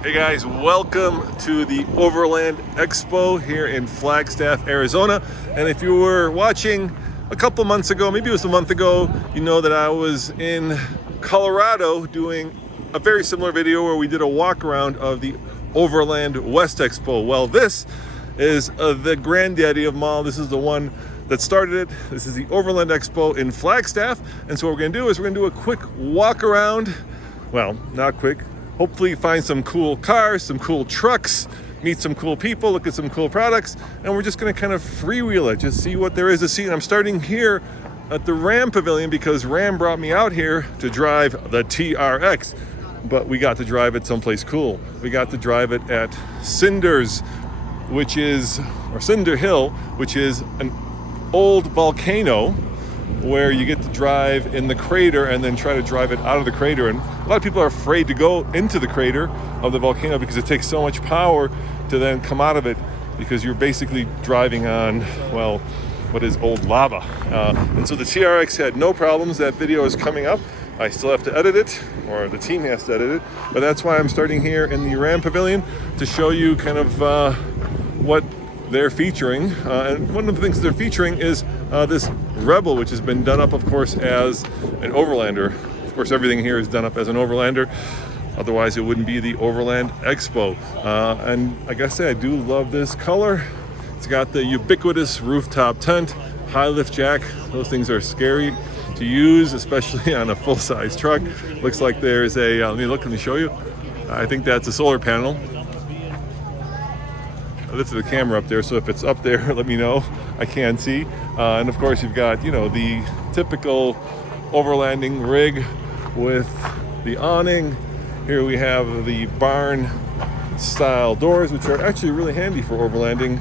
Hey guys, welcome to the Overland Expo here in Flagstaff, Arizona. And if you were watching a couple months ago, maybe it was a month ago, you know that I was in Colorado doing a very similar video where we did a walk around of the Overland West Expo. Well, this is the granddaddy of them all. This is the one that started it. This is the Overland Expo in Flagstaff. And so what we're gonna do is we're gonna do a quick walk around. Well, not quick. Hopefully find some cool cars, some cool trucks, meet some cool people, look at some cool products, and we're just gonna kind of freewheel it, just see what there is to see. And I'm starting here at the Ram Pavilion because Ram brought me out here to drive the TRX, but we got to drive it someplace cool. We got to drive it at Cinders, Cinder Hill, which is an old volcano where you get to drive in the crater and then try to drive it out of the crater. And a lot of people are afraid to go into the crater of the volcano because it takes so much power to then come out of it, because you're basically driving on, well, what is old lava. And so the TRX had no problems. That video is coming up. I still have to edit it, or the team has to edit it, but that's why I'm starting here in the Ram Pavilion to show you kind of what they're featuring. And one of the things they're featuring is this Rebel, which has been done up, of course, as an Overlander. Of course, everything here is done up as an Overlander. Otherwise, it wouldn't be the Overland Expo. And like I said, I do love this color. It's got the ubiquitous rooftop tent, high lift jack. Those things are scary to use, especially on a full-size truck. Looks like there's a, let me show you. I think that's a solar panel. I lifted the camera up there, so if it's up there, let me know. I can't see. And of course, you've got, the typical overlanding rig with the awning. Here we have the barn style doors, which are actually really handy for overlanding.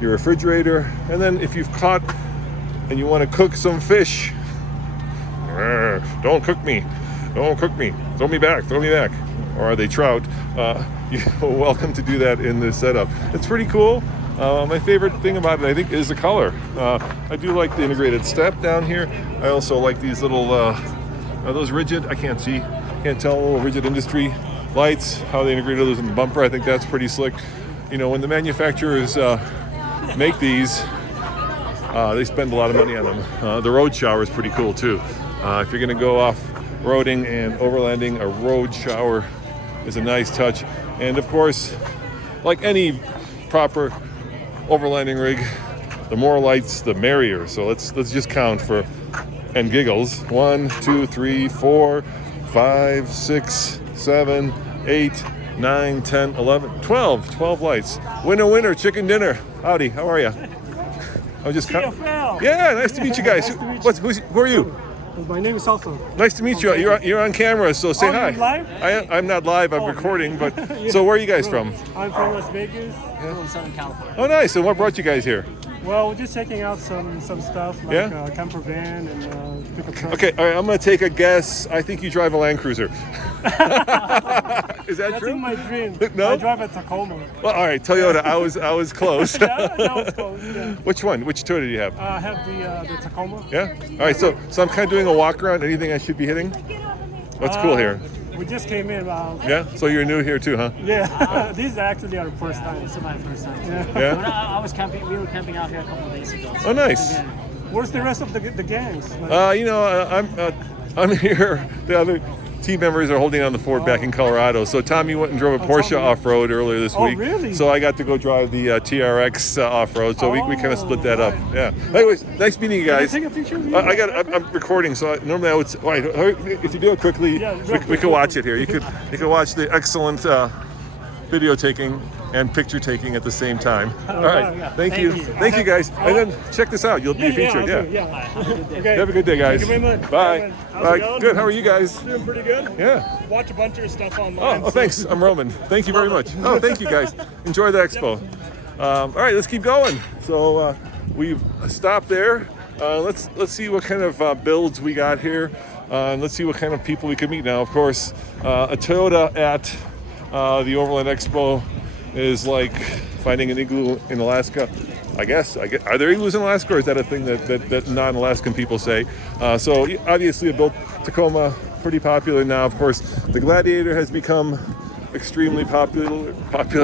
Your refrigerator. And then if you've caught and you want to cook some fish, don't cook me, throw me back. Or are they trout? You're welcome to do that in this setup. It's pretty cool. My favorite thing about it, I think, is the color. I do like the integrated step down here. I also like these little, are those rigid? I can't see, can't tell, little rigid industry lights, how they integrated those in the bumper. I think that's pretty slick. When the manufacturers make these, they spend a lot of money on them. The road shower is pretty cool too. If you're gonna go off roading and overlanding, a road shower is a nice touch. And of course, like any proper overlanding rig, the more lights, the merrier. So let's just count for and giggles. 1, 2, 3, 4, 5, 6, 7, 8, 9, 10, 11, 12 lights. Winner, chicken dinner. Howdy, how are you? I was just TFL. Yeah, nice to meet you guys. Who are you? My name is Alpha. Nice to meet you. You're on camera, so say hi. You're live? I'm not live. I'm recording, but yeah. So where are you guys from? I'm from Las Vegas. I'm from Southern California. Oh, nice. And what brought you guys here? Well, we're just checking out some stuff like a camper van and pickup truck. Okay, all right. I'm gonna take a guess. I think you drive a Land Cruiser. Is that That's true? in my dream. No? I drive a Tacoma. Well, all right. Toyota. I was close. Yeah, that was close. Yeah. Which one? Which Toyota do you have? I have the Tacoma. Yeah. All right. So I'm kind of doing a walk around. Anything I should be hitting? What's cool here? We just came in. Yeah. So you're new here too, huh? Yeah. These are actually our first time. This is my first time. Yeah. When I was camping. We were camping out here a couple of days ago. Oh, nice. Where's the rest of the gangs? I'm here. The other team members are holding on the fort back in Colorado. So Tommy went and drove a Porsche off-road earlier this week. Really? So I got to go drive the TRX off-road. So we kind of split that up. Yeah. Anyways, nice meeting you guys. Can I take a picture of you? I'm recording, so normally I would. If you do it quickly, we could watch it here. You could watch the excellent video taking and picture taking at the same time. All right. Yeah. Thank you guys. And then check this out. You'll be featured. Okay. Have a good day, guys. Thank you very much. Bye. How's it going? Good. How are you guys? Doing pretty good. Yeah. Watch a bunch of your stuff online. Oh, thanks. I'm Roman. Thank you very much. Oh, thank you guys. Enjoy the expo. All right, let's keep going. So we've stopped there. Let's see what kind of builds we got here. Let's see what kind of people we can meet now. Of course, a Toyota at the Overland Expo is like finding an igloo in Alaska. I guess. Are there igloos in Alaska, or is that a thing that non-Alaskan people say? So obviously a built Tacoma, pretty popular now. Of course, the Gladiator has become extremely popular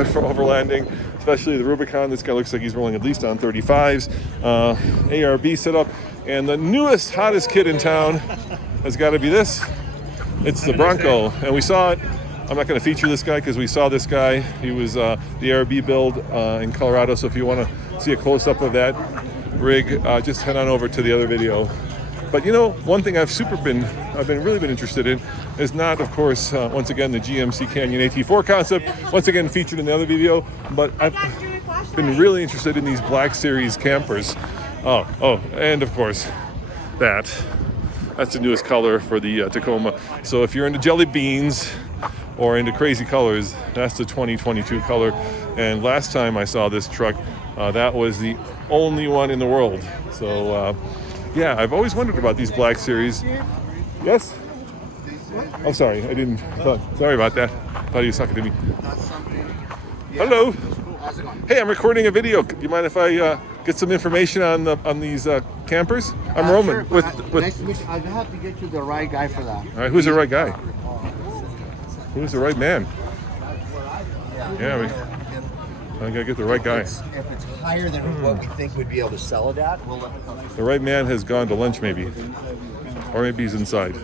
for overlanding, especially the Rubicon. This guy looks like he's rolling at least on 35s. ARB setup, and the newest, hottest kid in town has got to be this. It's the Bronco, and we saw it. I'm not going to feature this guy because we saw this guy. He was the ARB build in Colorado. So if you want to see a close-up of that rig, just head on over to the other video. But you know, one thing I've really been interested in is not, of course, once again, the GMC Canyon AT4 concept, once again featured in the other video, but I've been really interested in these Black Series campers. Oh, and of course, that's the newest color for the Tacoma. So if you're into jelly beans or into crazy colors, that's the 2022 color. And last time I saw this truck, that was the only one in the world. So, yeah, I've always wondered about these Black Series. Yes? Oh, sorry, sorry about that. Thought he was talking to me. Hello. Hey, I'm recording a video. Do you mind if I get some information on these campers? I'm Roman. Sure, nice to meet you. I have to get you the right guy for that. All right, who's the right guy? Who's the right man? Yeah, I gotta get the right guy. If it's higher than what we think we'd be able to sell it at, we'll let it come. The right man has gone to lunch, maybe, or maybe he's inside.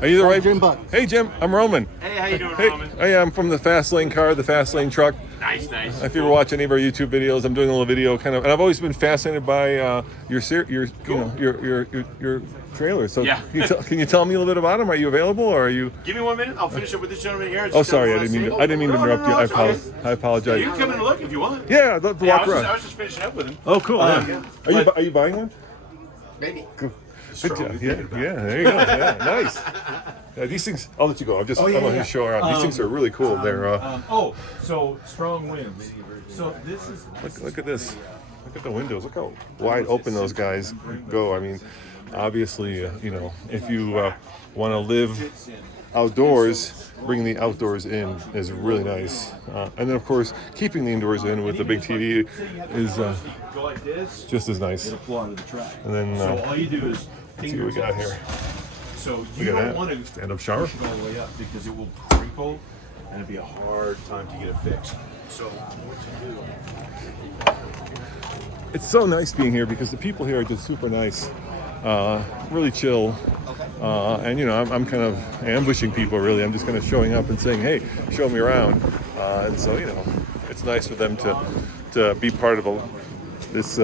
Are you the right? Jim Buck. Hey, Jim. I'm Roman. Hey, how you doing, Hey, Roman? hey, I'm from the Fast Lane car, the Fast Lane truck. Nice. If you ever watch any of our YouTube videos, I'm doing a little video kind of, and I've always been fascinated by your trailer. So Yeah. can you tell me a little bit about them? Are you available, or are you? Give me 1 minute. I'll finish up with this gentleman here. Oh, sorry, I didn't mean to interrupt you. I apologize. You can come in and look if you want. Yeah, I'd love to walk I around. was just finishing up with him. Oh, cool. Yeah. Are you buying one? Maybe. Good job. Yeah, there you go. Yeah, nice. Yeah, these things. I'll let you go. I'm on his show around. These things are really cool. They're. So strong winds. So this is Look at this. Look at the windows. Look how wide open those guys go. I mean, obviously, if you want to live outdoors, bringing the outdoors in is really nice. And then, of course, keeping the indoors in with the big TV is go like this. just as nice. It'll flow out of the track. And then, So all you do is let's see what we got here. So Look you at don't that. want to Stand-up shower. push it all the way up because it will crinkle and it'd be a hard time to get it fixed. So what you do? It's so nice being here because the people here are just super nice, really chill. And I'm kind of ambushing people really. I'm just kind of showing up and saying, hey, show me around. And so, it's nice for them to be part of this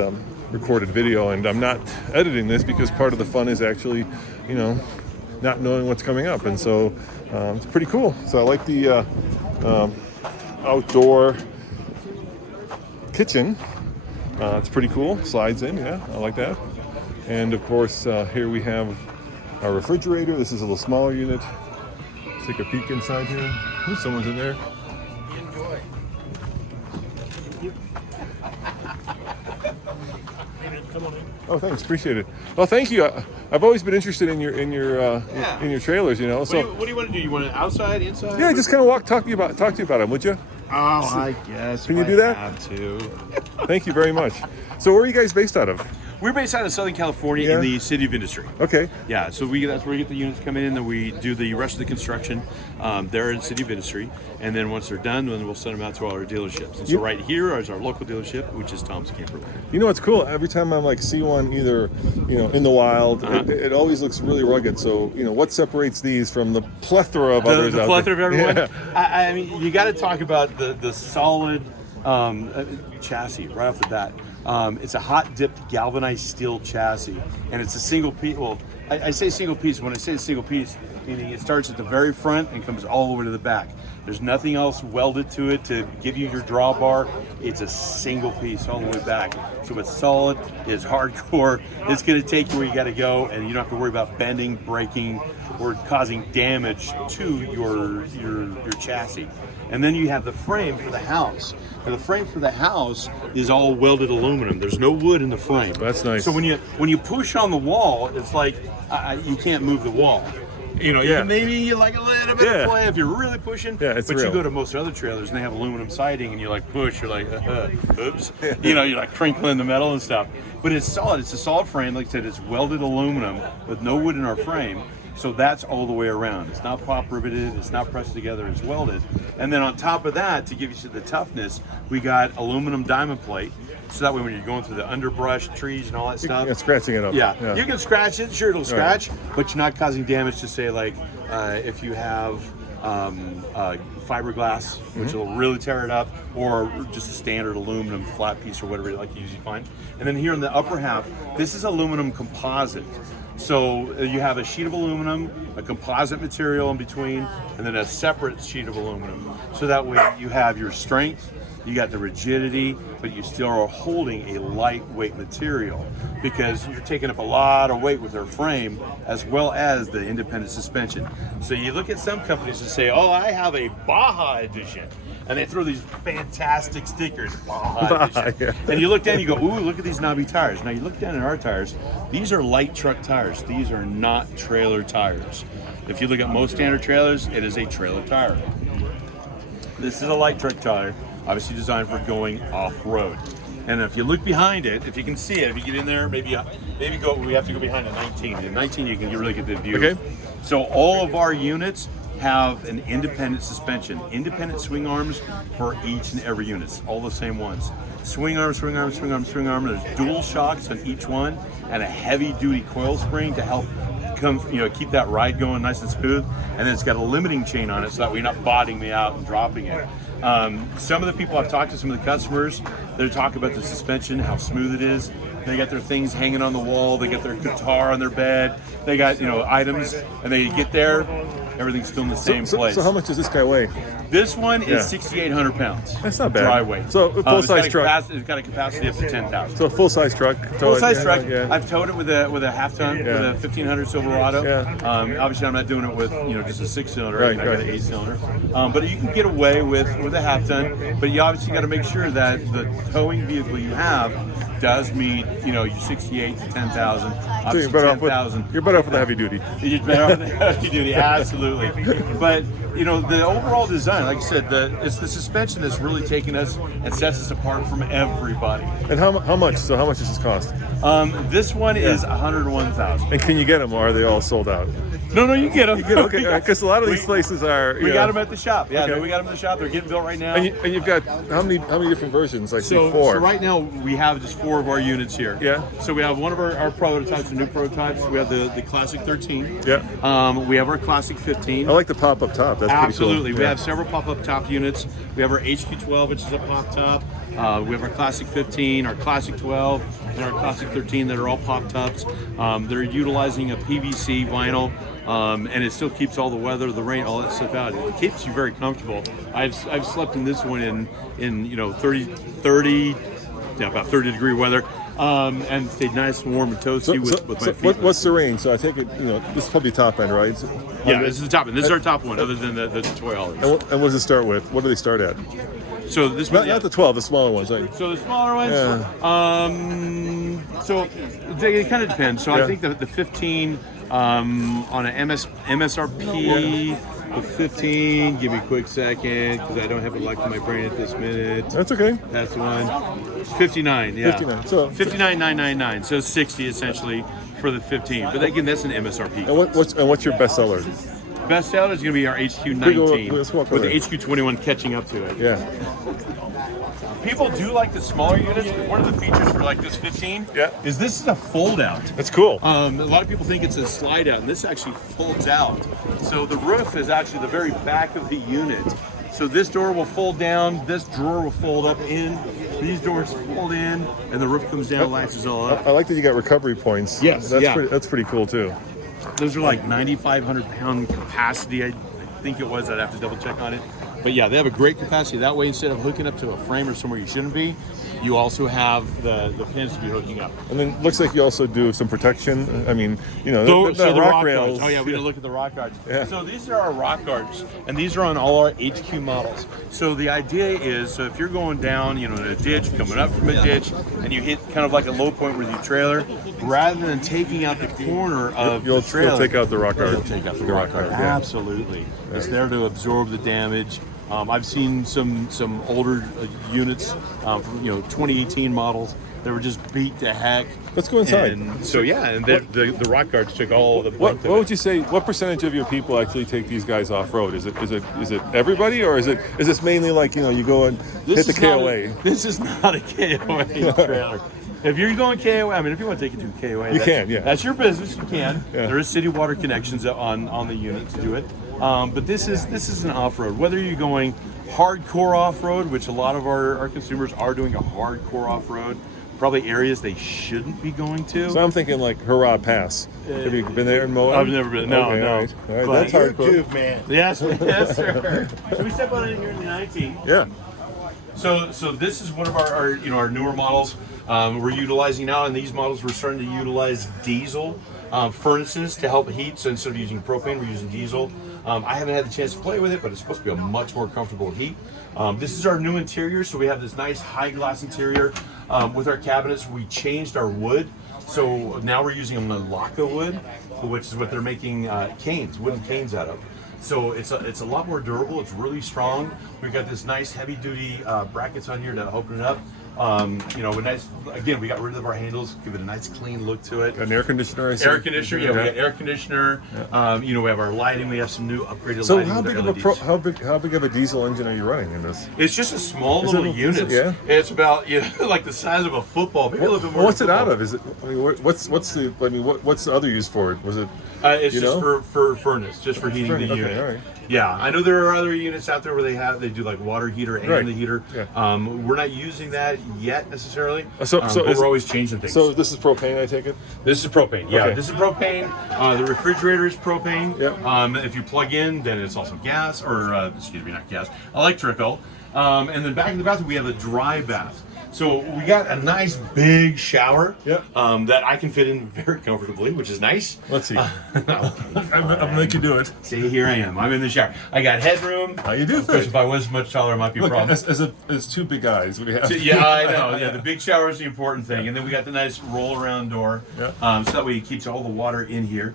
recorded video. And I'm not editing this because part of the fun is actually, not knowing what's coming up. And so it's pretty cool. So I like the outdoor kitchen. It's pretty cool. Slides in, yeah, I like that. And of course, here we have our refrigerator. This is a little smaller unit. Let's take a peek inside here. Ooh, someone's in there. Enjoy. Oh, thanks, appreciate it. Well, thank you. I've always been interested in your trailers. So What do you want to do? You want it outside, inside? yeah, just kind of talk to you about them, would you? Oh, I guess. Can you do that? Have to. Thank you very much. So where are you guys based out of? We're based out of Southern California Yeah. in the city of Industry. Okay. Yeah, so that's where we get the units come in, and then we do the rest of the construction there in the city of Industry. And then once they're done, then we'll send them out to all our dealerships. And so right here is our local dealership, which is Tom's Camperland. You know what's cool? Every time I'm see one either, in the wild, it always looks really rugged. So, what separates these from the plethora of others The out plethora there? of everyone. Yeah. I mean, you got to talk about the solid chassis right off the bat. It's a hot dipped galvanized steel chassis, and it's a single piece. Well, I say single piece. When I say single piece, meaning it starts at the very front and comes all the way to the back. There's nothing else welded to it to give you your drawbar. It's a single piece all the way back. So it's solid, it's hardcore, it's gonna take you where you gotta go, and you don't have to worry about bending, breaking, or causing damage to your chassis. And then you have the frame for the house. And the frame for the house is all welded aluminum. There's no wood in the frame. That's nice. So when you push on the wall, it's like you can't move the wall. You know, Yeah. maybe you like a little bit Yeah. of play if you're really pushing. Yeah, it's but real. you go to most other trailers and they have aluminum siding, and you like push, you're like, oops. You know, you're like crinkling the metal and stuff. But it's solid. It's a solid frame. Like I said, it's welded aluminum with no wood in our frame. So that's all the way around. It's not pop riveted. It's not pressed together. It's welded. And then on top of that, to give you the toughness, we got aluminum diamond plate. So that way, when you're going through the underbrush, trees, and all that stuff, Yeah, scratching it up. yeah, you can scratch it. Sure, it'll scratch, but you're not causing damage to, say, like if you have fiberglass, which will really tear it up, or just a standard aluminum flat piece or whatever you like you usually find. And then here in the upper half, this is aluminum composite. So you have a sheet of aluminum, a composite material in between, and then a separate sheet of aluminum. So that way you have your strength, you got the rigidity, but you still are holding a lightweight material because you're taking up a lot of weight with their frame as well as the independent suspension. So you look at some companies and say, oh, I have a Baja edition. And they throw these fantastic stickers, Baja edition. Yeah. And you look down and you go, ooh, look at these knobby tires. Now you look down at our tires, these are light truck tires. These are not trailer tires. If you look at most standard trailers, it is a trailer tire. This is a light truck tire, obviously designed for going off-road. And if you look behind it, if you can see it, if you get in there, maybe go. We have to go behind the 19. The 19, you can really get the view. Okay. So all of our units have an independent suspension, independent swing arms for each and every unit, all the same ones. Swing arm, swing arm, swing arm, swing arm. There's dual shocks on each one, and a heavy-duty coil spring to help keep that ride going nice and smooth. And then it's got a limiting chain on it, so that way you're not bottoming me out and dropping it. Some of the people I've talked to, some of the customers, they talk about the suspension, how smooth it is. They got their things hanging on the wall. They got their guitar on their bed. They got items, and they get there, everything's still in the same place. So how much does this guy weigh? This one is 6,800 pounds. That's not bad. Dry weight. So a full-size truck. It's got a capacity up to 10,000. So a full-size truck. Full-size truck. Yeah. I've towed it with a half ton, with a 1500 Silverado. Yeah. Obviously, I'm not doing it with just a 6-cylinder. Right, I got an 8-cylinder. But you can get away with a half ton. But you obviously got to make sure that the towing vehicle you have does meet your 68 to 10,000. So you're better off with the heavy duty. You're better off with the heavy duty, absolutely. But the overall design, like I said, it's the suspension that's really taken us and sets us apart from everybody. And how much? So how much does this cost? This one is $101,000. And can you get them, or are they all sold out? No, you get them. Okay, because a lot of these places are. We got them at the shop. Yeah, we got them at the shop. They're getting built right now. And you've got how many different versions? Like so, four. So right now we have just 4 of our units here. Yeah. So we have one of our prototypes, the new prototypes. We have the Classic 13. Yeah. We have our Classic 15. I like the pop-up top. That's Absolutely. pretty cool. We have several pop-up top units. We have our HQ12, which is a pop top. We have our Classic 15, our Classic 12, and our Classic 13 that are all pop tops. They're utilizing a PVC vinyl, and it still keeps all the weather, the rain, all that stuff out. It keeps you very comfortable. I've slept in this one in about 30 degree weather. And stayed nice, warm, and toasty with my feet. What's the range? So I take it, this is probably the top end, right? Yeah, this is the top end. This is our top one, other than the toy haulers. And what does it start with? What do they start at? So this one, not the 12, the smaller ones. So the smaller ones, so it kind of depends. So I think the 15 on an MSRP. The 15, give me a quick second, because I don't have it locked in my brain at this minute. That's okay. That's the one. 59, yeah. 59. So 59,999. So 60 essentially for the 15. But again, that's an MSRP. And what's your best seller? Best seller is going to be our HQ19 Let's walk with over the there. HQ21 catching up to it. Yeah. People do like the smaller units. One of the features for like this 15 is this is a fold out. That's cool. A lot of people think it's a slide out, and this actually folds out. So the roof is actually the very back of the unit. So this door will fold down, this drawer will fold up in, these doors fold in, and the roof comes down, latches all up. I like that you got recovery points. Yes, That's pretty cool too. Those are like 9,500 pound capacity. I think it was. I'd have to double check on it. But yeah, they have a great capacity. That way, instead of hooking up to a frame or somewhere you shouldn't be, you also have the pins to be hooking up. And then looks like you also do some protection. I mean, the rock rails. Guards. Oh yeah, we didn't look at the rock guards. Yeah. So these are our rock guards, and these are on all our HQ models. So the idea is, so if you're going down, in a ditch, coming up from a ditch, and you hit kind of like a low point with your trailer, rather than taking out the corner of You'll the trailer. you'll take out the rock guard. You'll take out the rock guard. yeah. Absolutely. It's there to absorb the damage. I've seen some older units from 2018 models that were just beat to heck. Let's go inside. And so and the rock guards took all the What brunt of would it. you say? What percentage of your people actually take these guys off road? Is it everybody, or is this mainly like you go and hit the KOA? This is not a KOA trailer. If you're going KOA, I mean, if you want to take it to a KOA, You can, yeah. That's your business. You can. Yeah. There is city water connections on the unit to do it. But this is an off-road. Whether you're going hardcore off-road, which a lot of our consumers are doing a hardcore off-road, probably areas they shouldn't be going to. So I'm thinking like Hurrah Pass. Have you been there in Moab? I've never been. No, Okay, no. All right. But That's hardcore. YouTube, man. Yes, yes, sir. Should we step on in here in the 19? Yeah. So this is one of our newer models we're utilizing now. In these models, we're starting to utilize diesel furnaces to help heat. So instead of using propane, we're using diesel. I haven't had the chance to play with it, but it's supposed to be a much more comfortable heat. This is our new interior, so we have this nice high glass interior. With our cabinets, we changed our wood. So now we're using a Malacca wood, which is what they're making wooden canes out of. So it's a lot more durable. It's really strong. We've got this nice heavy duty brackets on here to open it up. We got rid of our handles, give it a nice clean look to it. Got an air conditioner. I see. Air conditioner, we got air conditioner. We have our lighting. We have some new upgraded So lighting. how with big the of a LEDs. how big of a diesel engine are you running in this? It's just a small Is little it unit. yeah? It's about like the size of a football, maybe a little bit more. What's it than a out football. of? Is it? I mean, what's the other use for it? Was it? It's You just know? for furnace, just for heating the Okay, unit. all right. Yeah, I know there are other units out there where they do like water heater and Right. the heater. Yeah. We're not using that yet necessarily. So but is- we're always changing things. So this is propane, I take it. This is propane. Yeah, Okay. this is propane. The refrigerator is propane. Yep. If you plug in, then it's also gas, or not gas, electrical. And then back in the bathroom, we have a dry bath. So we got a nice big shower Yep. that I can fit in very comfortably, which is nice. Let's see. I'm gonna make you do it. See, here I am. I'm in the shower. I got headroom. How you do Of course, fit. if I was much taller, it might be a Look, problem. as two big guys, we have. Yeah, I know. Yeah, the big shower is the important thing, and then we got the nice roll-around door, Yeah. so that way it keeps all the water in here.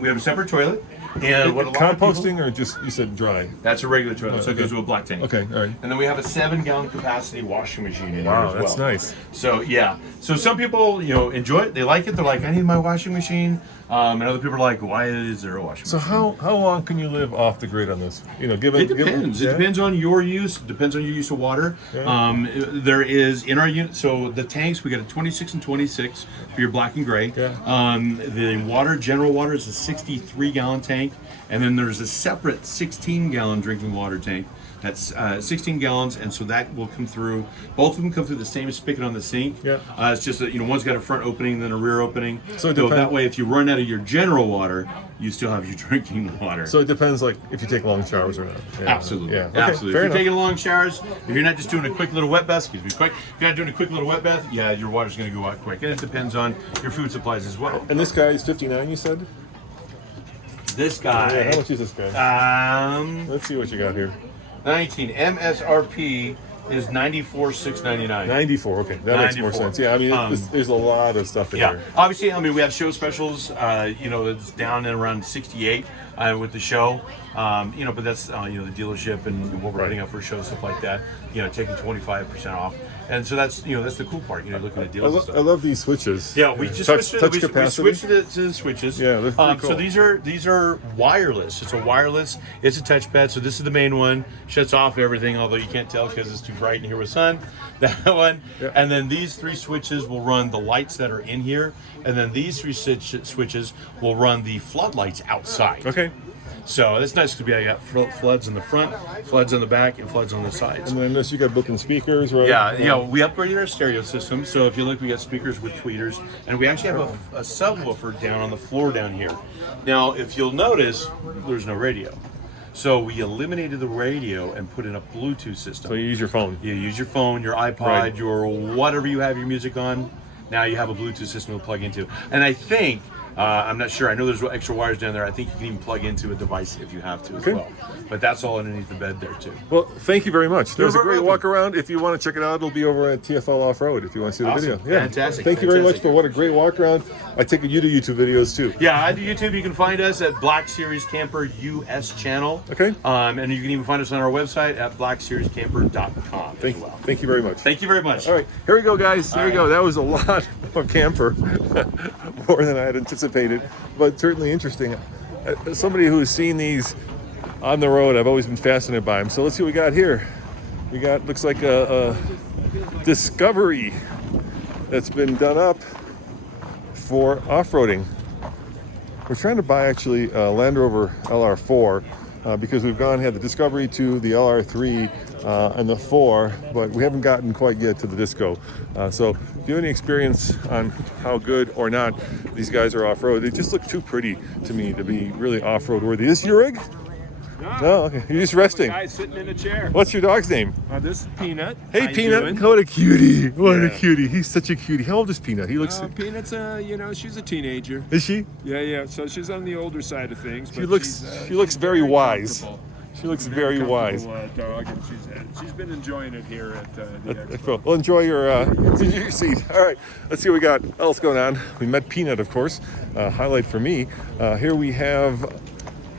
We have a separate toilet, and what a lot of Composting people, or just you said dry? that's a regular toilet, so it goes to a black tank. Okay, all right. And then we have a 7-gallon capacity washing machine in here Wow, as well. that's nice. So yeah, so some people enjoy it, they like it. They're like, I need my washing machine, and other people are like, why is there a washing So machine? how long can you live off the grid on this? Given It depends. It depends on your use. It depends on your use of water. Yeah. There is in our unit. So the tanks, we got a 26 and 26 for your black and gray. Yeah. The general water is a 63-gallon tank, and then there's a separate 16-gallon drinking water tank. That's 16 gallons, and so that will come through. Both of them come through the same spigot on the sink. Yeah. It's just that one's got a front opening, then a rear opening. So it So depend- that way, if you run out of your general water, you still have your drinking water. So it depends, like if you take long showers or not. Yeah. Absolutely. Yeah. Okay, Absolutely. fair If enough. you're taking long showers, if you're not just doing a quick little wet bath, if you're not doing a quick little wet bath, yeah, your water's going to go out quick. And it depends on your food supplies as well. And this guy is 59, you said? This Yeah. How guy, much is this guy? Let's see what you got here. 19 MSRP is $94,699. 94. Okay, that makes more 94. sense. Yeah, I mean, there's a lot of stuff in Yeah, here. obviously, I mean, we have show specials, it's down at around 68 with the show, but that's, the dealership and what we're Right. putting up for shows, stuff like that, taking 25% off. And so that's, that's the cool part, looking at deals and stuff. I love these switches. Yeah, we just touch switched it. We capacity. switched it to the switches. Yeah, they're pretty So cool. these are wireless. It's a wireless. It's a touchpad. So this is the main one. Shuts off everything, although you can't tell because it's too bright in here with sun. That one. Yeah. And then these 3 switches will run the lights that are in here, and then these 3 switches will run the floodlights outside. Okay. So that's nice to be. I got floods in the front, floods on the back, and floods on the sides. And then this, you got built-in speakers, right? Yeah, we upgraded our stereo system. So if you look, we got speakers with tweeters, and we actually have a subwoofer down on the floor down here. Now, if you'll notice, there's no radio. So we eliminated the radio and put in a Bluetooth system. So you use your phone. You use your phone, your iPod, Right. your whatever you have your music on. Now you have a Bluetooth system to plug into. And I think I'm not sure. I know there's extra wires down there. I think you can even plug into a device if you have to as well. But that's all underneath the bed there too. Well, thank you very much. There was a You're great welcome. walk around. If you want to check it out, it'll be over at TFL Off-Road if you want to see the Awesome. video. Yeah. Fantastic. Thank you very much Fantastic. for what a great walk around. I take it you do YouTube videos too. Yeah, I do YouTube. You can find us at Black Series Camper US channel. Okay. And you can even find us on our website at blackseriescamper.com as well. Thank you very much. Thank you very much. All right, here we go, guys. Here we go. That was a lot of camper, more than I had anticipated, but certainly interesting. As somebody who's seen these on the road, I've always been fascinated by them. So let's see what we got here. We got, looks like a Discovery that's been done up for off-roading. We're trying to buy actually a Land Rover LR4 because we've had the Discovery 2, the LR3, and the 4, but we haven't gotten quite yet to the Disco. So if you have any experience on how good or not these guys are off-road, they just look too pretty to me to be really off-road worthy. Is this your rig? No, okay. You're just resting. Guy sitting in a chair. What's your dog's name? This is Peanut. Hey, How you Peanut. doing? What a cutie. What a cutie. He's such a cutie. How old is Peanut? He looks... Peanut's she's a teenager. Is she? Yeah. So she's on the older side of things. She but looks she's very wise. comfortable. She looks She's a very wise. comfortable, dog, and she's been enjoying it here at the expo. Well, enjoy your seat. All right, let's see what we got else going on. We met Peanut, of course. Highlight for me. Here we have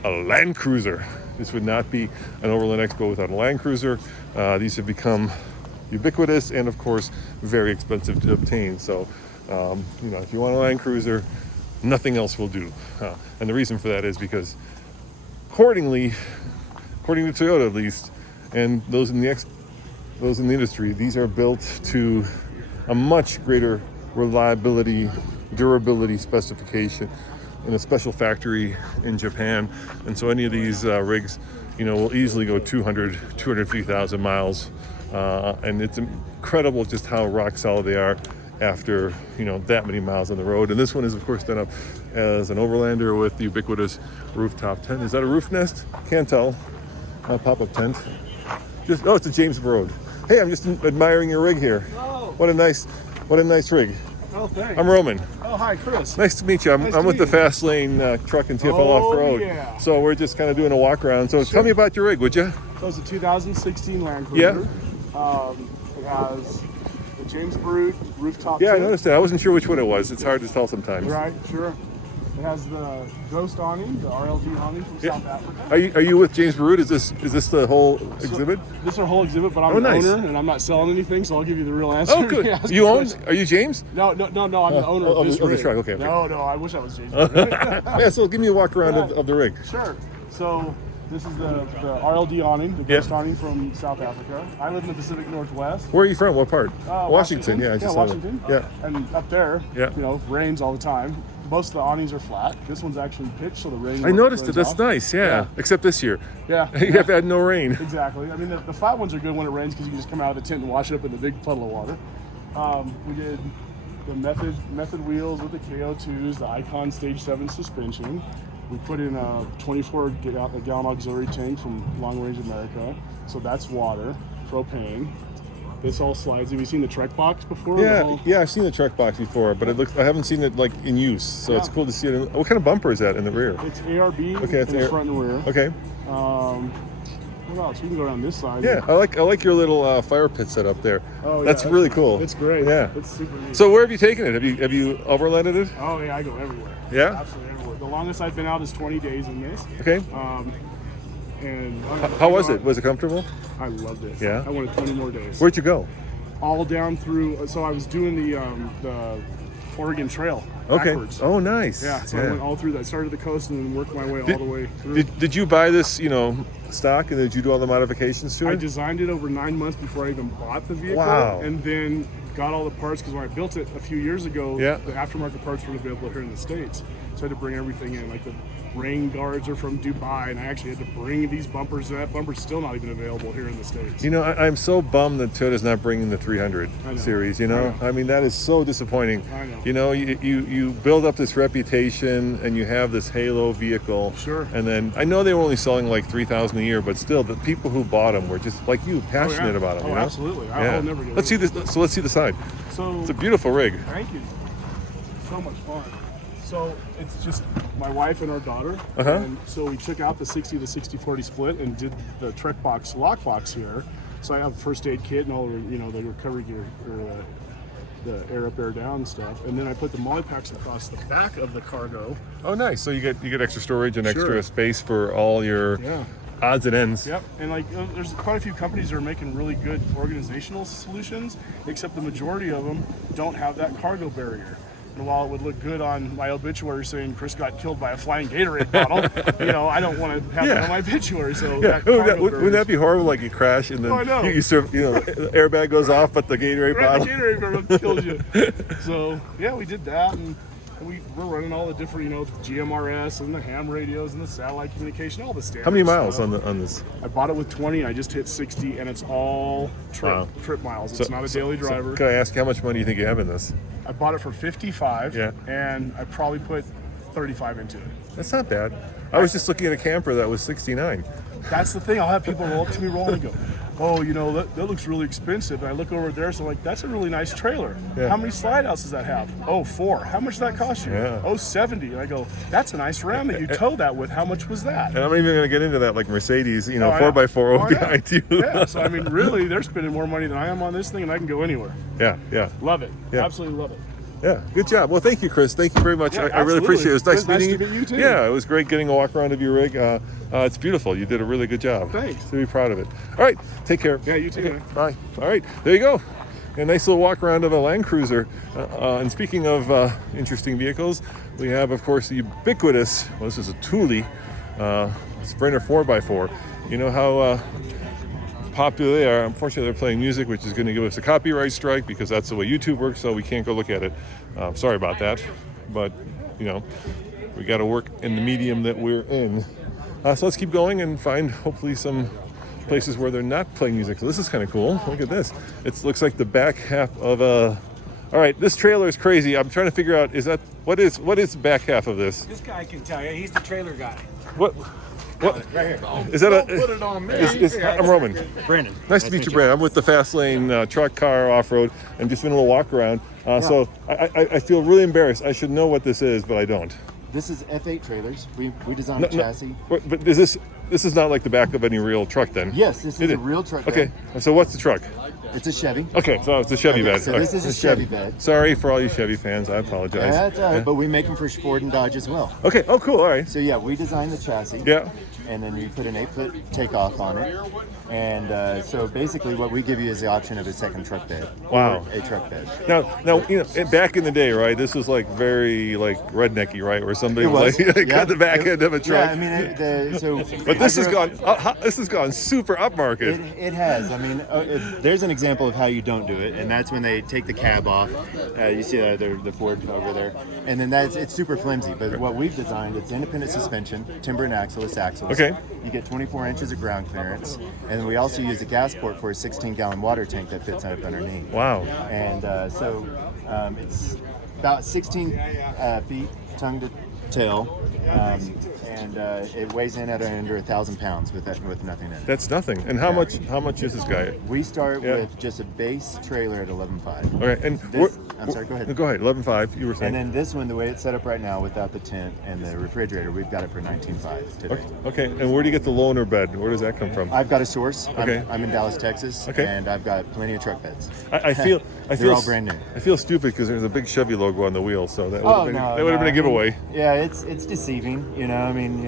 a Land Cruiser. This would not be an Overland Expo without a Land Cruiser. These have become ubiquitous and, of course, very expensive to obtain. So, if you want a Land Cruiser, nothing else will do. And the reason for that is because, according to Toyota at least, and those in the industry, these are built to a much greater reliability, durability specification in a special factory in Japan. And so any of these rigs, will easily go 250,000 miles. And it's incredible just how rock solid they are after, that many miles on the road. And this one is, of course, done up as an Overlander with the ubiquitous rooftop tent. Is that a roof nest? Can't tell. Pop-up tent. It's a James Broad. Hey, I'm just admiring your rig here. Oh. What a nice rig. Oh, thanks. I'm Roman. Oh, hi, Chris. Nice to meet you. Nice I'm to with the meet you. Fast Lane Truck and TFL Oh, Off-Road. yeah. So we're just kind of doing a walk around. So tell me about your rig, would you? So it's a 2016 Land Cruiser. Yeah. It has the James Brood rooftop Yeah, I tent. noticed that. I wasn't sure which one it was. It's hard to tell sometimes. Right, sure. It has the Ghost awning, the RLD awning from Yeah. South Africa. Are you with James Brood? Is this the whole exhibit? This is our whole exhibit, but I'm Oh, the nice. owner, and I'm not selling anything, so I'll give you the real answer. Oh, good. Yeah, You own? Chris. Are you James? No, I'm the owner of of this the rig. truck, okay. No, I wish I was James. Yeah. So give me a walk around of the rig. Sure. So this is the RLD awning, the Ghost awning from South Africa. I live in the Pacific Northwest. Where are you from? What part? Washington. Yeah, I just saw that. Washington. Yeah. And up there, Yeah. rains all the time. Most of the awnings are flat. This one's actually pitched, so the rain. I noticed it. runs That's off. nice. Yeah. Except this year. Yeah. You have had no rain. Exactly. I mean, the flat ones are good when it rains because you can just come out of the tent and wash it up in the big puddle of water. We did the method wheels with the KO2s, the Icon Stage 7 suspension. We put in a 24-gallon auxiliary tank from Long Range America, so that's water, propane. This all slides. Have you seen the Trek box before? Yeah, I've seen the truck box before, but I haven't seen it in use. So it's cool to see it. What kind of bumper is that in the rear? It's ARB Okay, it's in the front and rear. Okay. What else? We can go around this side. Yeah, I like your little fire pit set up there. Oh, yeah, that's really cool. It's great. Yeah. It's super neat. So where have you taken it? Have you overlanded it? Oh yeah, I go everywhere. Yeah? Absolutely everywhere. The longest I've been out is 20 days in this. Okay. And How was it? Was it comfortable? I loved it. Yeah? I wanted 20 more days. Where'd you go? All down through. So I was doing the Oregon Trail. Okay. Backwards. Oh, nice. Yeah. So I went all through that. Started at the coast and then worked my way all the way through. Did you buy this, stock, and did you do all the modifications to it? I designed it over 9 months before I even bought the vehicle. Wow. And then got all the parts because when I built it a few years ago, Yeah. the aftermarket parts weren't available here in the States. So I had to bring everything in. Like the rain guards are from Dubai, and I actually had to bring these bumpers. That bumper's still not even available here in the States. I'm so bummed that Toyota's not bringing the 300 I know. series. I know. I mean, that is so disappointing. I know. You build up this reputation and you have this halo vehicle. Sure. And then I know they were only selling like 3,000 a year, but still, the people who bought them were just like you, passionate about them. Oh, absolutely. Yeah. I'll never get Let's see rid this. So let's see the side. So It's a beautiful rig. thank you. So much fun. So it's just my wife and our daughter. Uh-huh. And so we took out the 60 to 60-40 split and did the Trek box lock box here. So I have a first aid kit and all the, the recovery gear, or the air up, air down stuff. And then I put the molly packs across the back of the cargo. Oh, nice. So you get extra storage and extra Sure. space for all your Yeah. odds and ends. Yep, and there's quite a few companies that are making really good organizational solutions, except the majority of them don't have that cargo barrier. And while it would look good on my obituary saying Chris got killed by a flying Gatorade bottle, I don't want to have that on my obituary. So Yeah, that wouldn't that be horrible? Like you crash and then Oh, I know. you the airbag goes off, but the Gatorade Right, bottle. the Gatorade bottle kills you. So yeah, we did that, and we're running all the different, GMRS and the ham radios and the satellite communication, all the standard How many miles stuff. on this? I bought it with 20. I just hit 60, and it's all Wow. trip miles. It's not a daily driver. Can I ask how much money you think you have in this? I bought it for 55, Yeah. and I probably put 35 into it. That's not bad. I was just looking at a camper that was 69. That's the thing. I'll have people roll up to me rolling and go, "Oh, that looks really expensive." And I look over there, so that's a really nice trailer. Yeah. How many slide outs does that have? Oh, 4. How much does that cost you? Yeah. Oh, 70. And I go, "That's a nice Ram that you towed that with. How much was that?" And I'm not even going to get into that, like Mercedes, Oh, I 4x4 know. will Oh, be yeah. behind you. Yeah, so really, they're spending more money than I am on this thing, and I can go anywhere. Yeah. Love it. Yeah. Absolutely love it. Yeah, good job. Well, thank you, Chris. Thank you very much. Yeah, I really appreciate it. It was nice absolutely. meeting It was nice to meet you, too. Yeah, it was great getting a walk around of your rig. It's beautiful. You did a really good job. Thanks. To be proud of it. All right, take care. Yeah, you too, Okay, man. bye. All right, there you go. A nice little walk around of a Land Cruiser. And speaking of interesting vehicles, we have, of course, the ubiquitous, this is a Thule Sprinter 4x4. You know how popular they are. Unfortunately, they're playing music, which is going to give us a copyright strike because that's the way YouTube works, so we can't go look at it. Sorry about that, but we got to work in the medium that we're in. So let's keep going and find hopefully some places where they're not playing music. So this is kind of cool. Look at this. It looks like the back half of a. All right, this trailer is crazy. I'm trying to figure out what is the back half of this? This guy can tell you. He's the trailer guy. What? Right here. Is that a? Put it on me. I'm Roman. Brandon. Nice to meet you, Brandon. I'm with the Fast Lane truck, car, off-road, and just been a little walk around. So I feel really embarrassed. I should know what this is, but I don't. This is F8 trailers. We designed a chassis. But is this is not like the back of any real truck then? Yes, this is It a real truck Okay, bed. so what's the truck? It's a Chevy. Okay, so it's a Chevy Okay, bed. so Okay, this is a it's Chevy bed. Sorry for all you Chevy fans. I apologize. That's all right, Yeah. but we make them for Ford and Dodge as well. Okay, oh cool, all right. So yeah, we designed the chassis. Yeah. And then you put an 8-foot takeoff on it. And so basically what we give you is the option of a second truck bed. Wow. Or a truck bed. Now, back in the day, right? This was like very rednecky, right? Where somebody It was. got Yeah. the back end of a truck. Yeah, I mean, But this has gone super upmarket. It has. I mean, there's an example of how you don't do it, and that's when they take the cab off. You see the Ford over there, and then it's super flimsy. But what we've designed, it's independent suspension, timber and axle-less axles. Okay. You get 24 inches of ground clearance, and then we also use a gas port for a 16-gallon water tank that fits up underneath. Wow. And it's about 16 feet tongue to tail, and it weighs in at under 1,000 pounds with nothing in it. That's nothing. And how much is this guy? We start Yeah. with just a base trailer at 11.5. Okay, and I'm sorry, go ahead. No, go ahead. 11.5. You were saying. And then this one, the way it's set up right now, without the tent and the refrigerator, we've got it for 19.5 today. Okay. And where do you get the loaner bed? Where does that come from? I've got a source. Okay. I'm in Dallas, Texas, Okay. and I've got plenty of truck beds. I feel They're all brand new. I feel stupid because there's a big Chevy logo on the wheel, so that would have been no, that would have been a giveaway. Yeah, it's deceiving. I mean,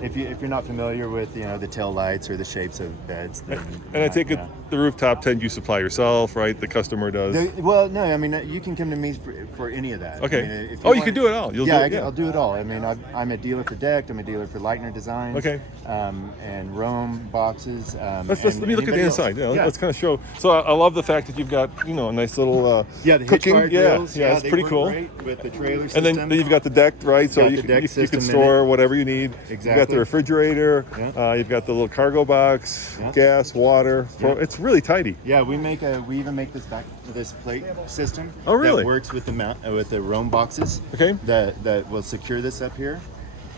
if you're not familiar with the tail lights or the shapes of beds, then And I take it the rooftop tent you supply yourself, right? The customer does. Well, no, I mean you can come to me for any of that. Okay. I mean, if You can do it all. You'll do it. I'll do it all. I mean, I'm a dealer for Decked. I'm a dealer for Leitner Designs. Okay. And Rome boxes. Let me look at the anybody inside. else. Let's kind of show. So I love the fact that you've got a nice little Yeah, the cooking. hitch-fired Yeah, grills. it's they pretty work cool. great with the trailer And system. then you've got the deck, right? So Got you the can, deck you system can in store it. whatever you need. You got Exactly. the refrigerator. Yeah. You've got the little cargo box, Yeah. gas, water. Yeah. It's really tidy. Yeah, we even make this plate system. Oh, really? That works with the Rome boxes. Okay. That will secure this up here,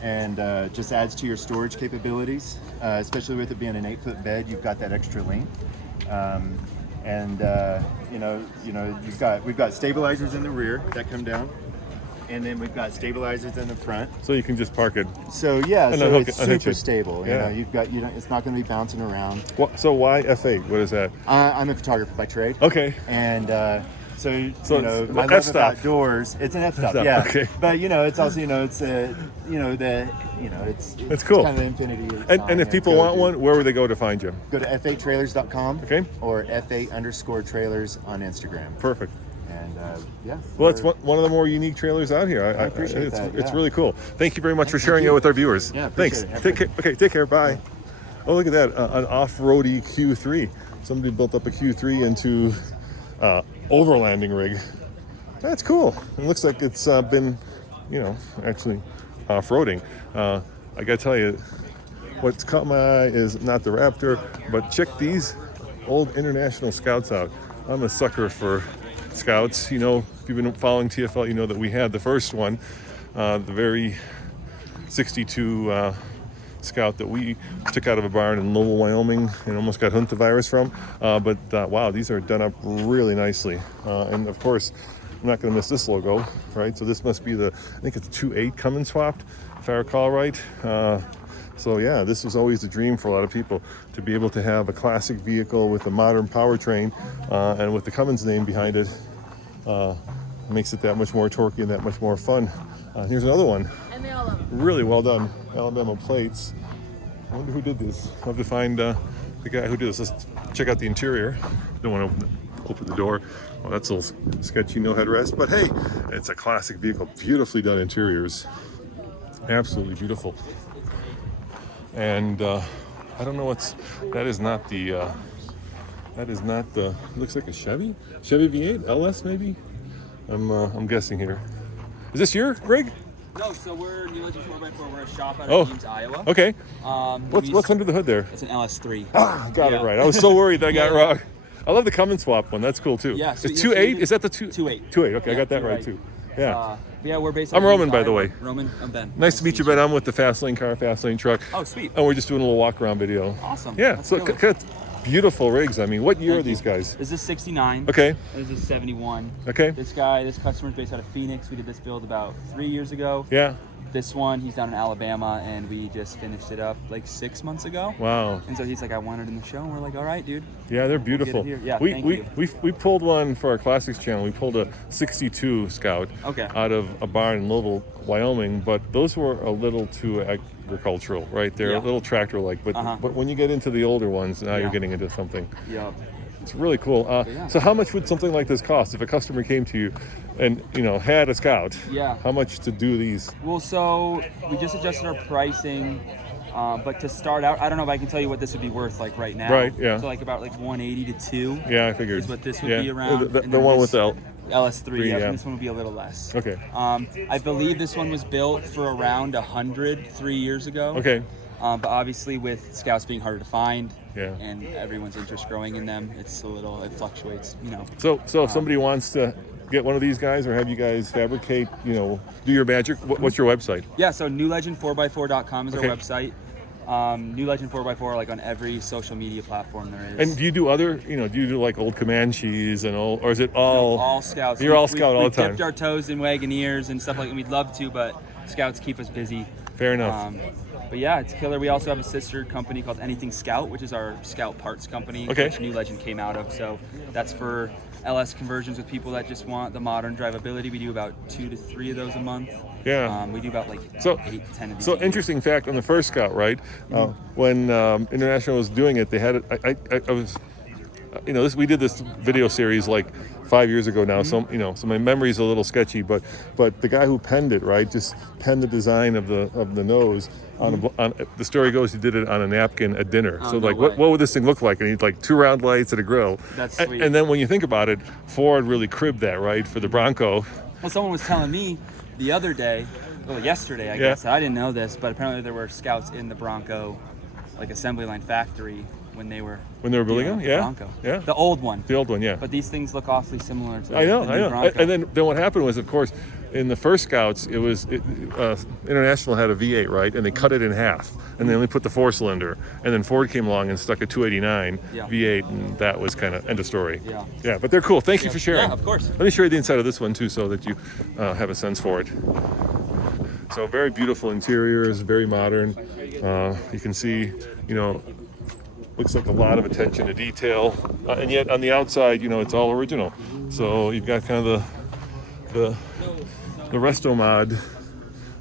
and just adds to your storage capabilities. Especially with it being an 8-foot bed, you've got that extra length. We've got stabilizers in the rear that come down, and then we've got stabilizers in the front. So you can just park it. So yeah, And so unhook it's it, unhitch super it. stable. Yeah. You've got it's not going to be bouncing around. So why F8? What is that? I'm a photographer by trade. Okay. And So my love of F-stop. outdoors. It's an F-stop, F-stop, yeah. okay. But it's also it's That's cool. kind of infinity. And if people want one, where would they go to find you? go to f8trailers.com. Okay. Or f8_trailers on Instagram. Perfect. And Well, it's one of the more unique trailers out here. I appreciate it's, that, It's yeah. really cool. Thank you very much for sharing it with our viewers. Yeah, Thanks. appreciate it. Take care. Okay, take care. Bye. Oh, look at that. An off-roady Q3. Somebody built up a Q3 into overlanding rig. That's cool. It looks like it's been, actually off-roading. I gotta tell you, what's caught my eye is not the Raptor, but check these old International Scouts out. I'm a sucker for Scouts. If you've been following TFL, you know that we had the first one, the very 62 Scout that we took out of a barn in Lowell, Wyoming, and almost got hantavirus from. But wow, these are done up really nicely. And of course, I'm not going to miss this logo, right? So this must be I think it's 2.8 Cummins swapped, if I recall right. So yeah, this was always the dream for a lot of people, to be able to have a classic vehicle with a modern powertrain, and with the Cummins name behind it, makes it that much more torquey and that much more fun. Here's another one. Really well done. Alabama plates. I wonder who did this. I'll have to find the guy who did this. Let's check out the interior. Don't want to open the door. Well, that's a little sketchy, no headrest, but hey, it's a classic vehicle. Beautifully done interiors. Absolutely beautiful. And I don't know that is not the looks like a Chevy V8 LS maybe. I'm guessing here. Is this your rig? No, so we're New Legend 4x4. We're a shop out Oh. of Ames, Iowa. Okay. What's What's under the hood there? It's an LS3. Got it Yeah. right. I was so worried that I got it Yeah. wrong. I love the Cummins swap one. That's cool too. Yeah, so it's you 2.8. see Is that the 2.8. 2.8. Okay, I Yeah, got that you're right right. too. Yeah. Yeah, we're based. I'm out of Roman, Ames, by the Iowa. way. Roman, I'm Ben. Nice to meet you, Ben. I'm with the Fast Lane car, Fast Lane truck. Oh, sweet. And we're just doing a little walk around video. Awesome. Yeah. That's So killer. beautiful rigs. I mean, what year Thank are these you. guys? This is 69. Okay. This is 71. Okay. This customer's based out of Phoenix. We did this build about 3 years ago. Yeah. This one, he's down in Alabama, and we just finished it up like 6 months ago. Wow. And so he's like, I want it in the show. And we're like, all right, dude. Yeah, they're We'll get it beautiful. here. Yeah, we thank we, you. we pulled one for our classics channel. We pulled a 62 Scout Okay. out of a barn in Lowell, Wyoming, but those were a little too agricultural, right? They're Yeah. a little tractor-like, but when you get into the older ones, now you're Yeah. getting into something. Yep. It's really cool. Yeah. So how much would something like this cost if a customer came to you and had a Scout? Yeah. How much to do these? Well, so we just adjusted our pricing, but to start out, I don't know if I can tell you what this would be worth like right now. Right, yeah. So like about like 180 to 2. Yeah, I figured. Is what this would Yeah. be around. The And the then one this- with the LS3. Yeah, yeah. and this one would be a little less. Okay. I believe this one was built for around 100 3 years ago. Okay. But obviously with Scouts being harder to find, Yeah. and everyone's interest growing in them, it fluctuates, So if somebody wants to get one of these guys or have you guys fabricate, do your magic, what's your website? Yeah, so newlegend4x4.com is Okay. our website. New Legend 4x4 like on every social media platform there is. And do you do other, do you do like old Comanches and all, or is it all? all Scouts. You're all Scout all the time. We've dipped our toes in Wagoneers and stuff like that. We'd love to, but Scouts keep us busy. Fair enough. But yeah, it's killer. We also have a sister company called Anything Scout, which is our Scout parts company, Okay. which New Legend came out of. So that's for LS conversions with people that just want the modern drivability. We do about 2 to 3 of those a month. Yeah. We do about like So- 8 to 10 of these. So a year. interesting fact on the first Scout, right? When International was doing it, they had it. I was, we did this video series like 5 years ago now. So so my memory's a little sketchy, but the guy who penned it, right, just penned the design of the nose. On the story goes, he did it on a napkin at dinner. Oh, So no like, way. what would this thing look like? And he's like 2 round lights and a grill. That's And- sweet. And then when you think about it, Ford really cribbed that, right, for the Bronco. Well, someone was telling me the other day, yesterday, I guess. I didn't know this, but apparently there were Scouts in the Bronco, like assembly line factory when they were building them. the Yeah, Bronco. yeah. The old one. The old one, yeah. But these things look awfully similar to I know, the I new know. Bronco. And then what happened was, of course, in the first Scouts, International had a V8, right? And they cut it in half, and they only put the 4-cylinder. And then Ford came along and stuck a 289 V8, and that was kind of end of story. Yeah, but they're cool. Thank you for sharing. Yeah, of course. Let me show you the inside of this one too, so that you have a sense for it. So very beautiful interiors, very modern. You can see, looks like a lot of attention to detail, and yet on the outside, it's all original. So you've got kind of the resto mod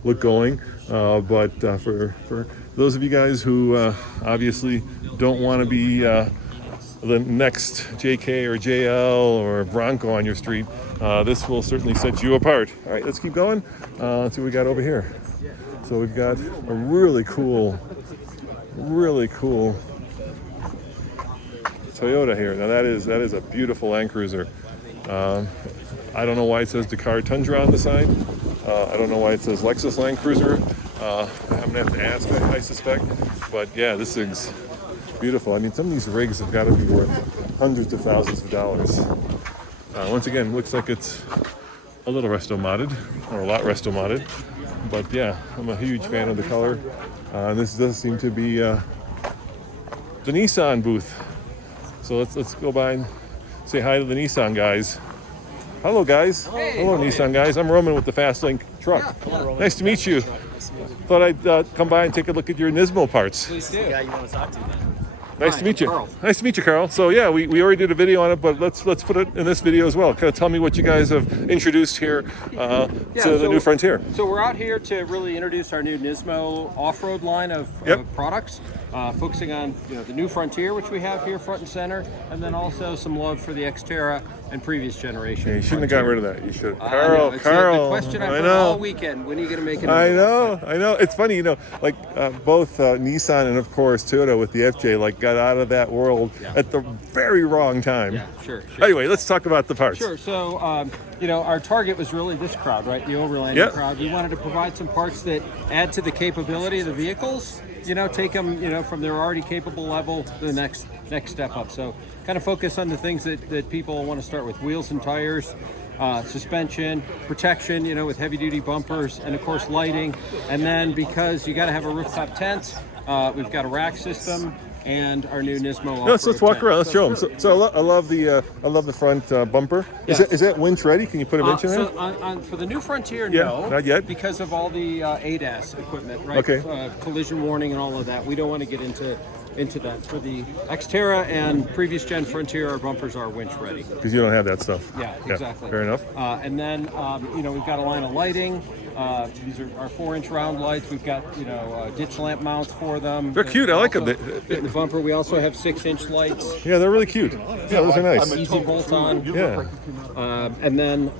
look going, but for those of you guys who obviously don't want to be the next JK or JL or Bronco on your street, this will certainly set you apart. All right, let's keep going. Let's see what we got over here. So we've got a really cool Toyota here. Now that is a beautiful Land Cruiser. I don't know why it says Dakar Tundra on the side. I don't know why it says Lexus Land Cruiser. I'm gonna have to ask, I suspect. But yeah, this thing's beautiful. I mean, some of these rigs have got to be worth hundreds of thousands of dollars. Once again, looks like it's a little resto modded, or a lot resto modded. But yeah, I'm a huge fan of the color. This does seem to be the Nissan booth. So let's go by and say hi to the Nissan guys. Hello guys. Hello Nissan guys. I'm Roman with the Fastlink truck. Nice to meet you. Thought I'd come by and take a look at your Nismo parts. Please do. Yeah, you want to talk to me. Nice to meet you. Carl. Nice to meet you, Carl. So yeah, we already did a video on it, but let's put it in this video as well. Kind of tell me what you guys have introduced here to the new Frontier. So we're out here to really introduce our new Nismo off-road line of products, focusing on the new Frontier, which we have here front and center, and then also some love for the Xterra and previous generation. Yeah, you shouldn't have gotten rid of that. You should. Carl, Carl. The question I've heard all weekend. When are you going to make it? I know. It's funny, like both Nissan and of course Toyota with the FJ got out of that world at the very wrong time. Yeah, sure. Anyway, let's talk about the parts. Sure. So, our target was really this crowd, right? The Overland crowd. We wanted to provide some parts that add to the capability of the vehicles. Take them, from their already capable level to the next step up. So kind of focus on the things that people want to start with: wheels and tires, suspension, protection, with heavy duty bumpers, and of course lighting. And then because you got to have a rooftop tent, we've got a rack system and our new Nismo. Let's walk around. Let's show them. So I love the front bumper. Yes. Is that winch ready? Can you put a winch in there? So for the new Frontier, no, not yet, because of all the ADAS equipment, right? Okay. Collision warning and all of that. We don't want to get into that. For the Xterra and previous gen Frontier, our bumpers are winch ready. Because you don't have that stuff. Yeah, exactly. Fair enough. And then we've got a line of lighting. These are our 4-inch round lights. We've got ditch lamp mounts for them. They're cute. I like them. In the bumper, we also have 6-inch lights. Yeah, they're really cute. Yeah, those are nice. Easy bolt on. Yeah. And then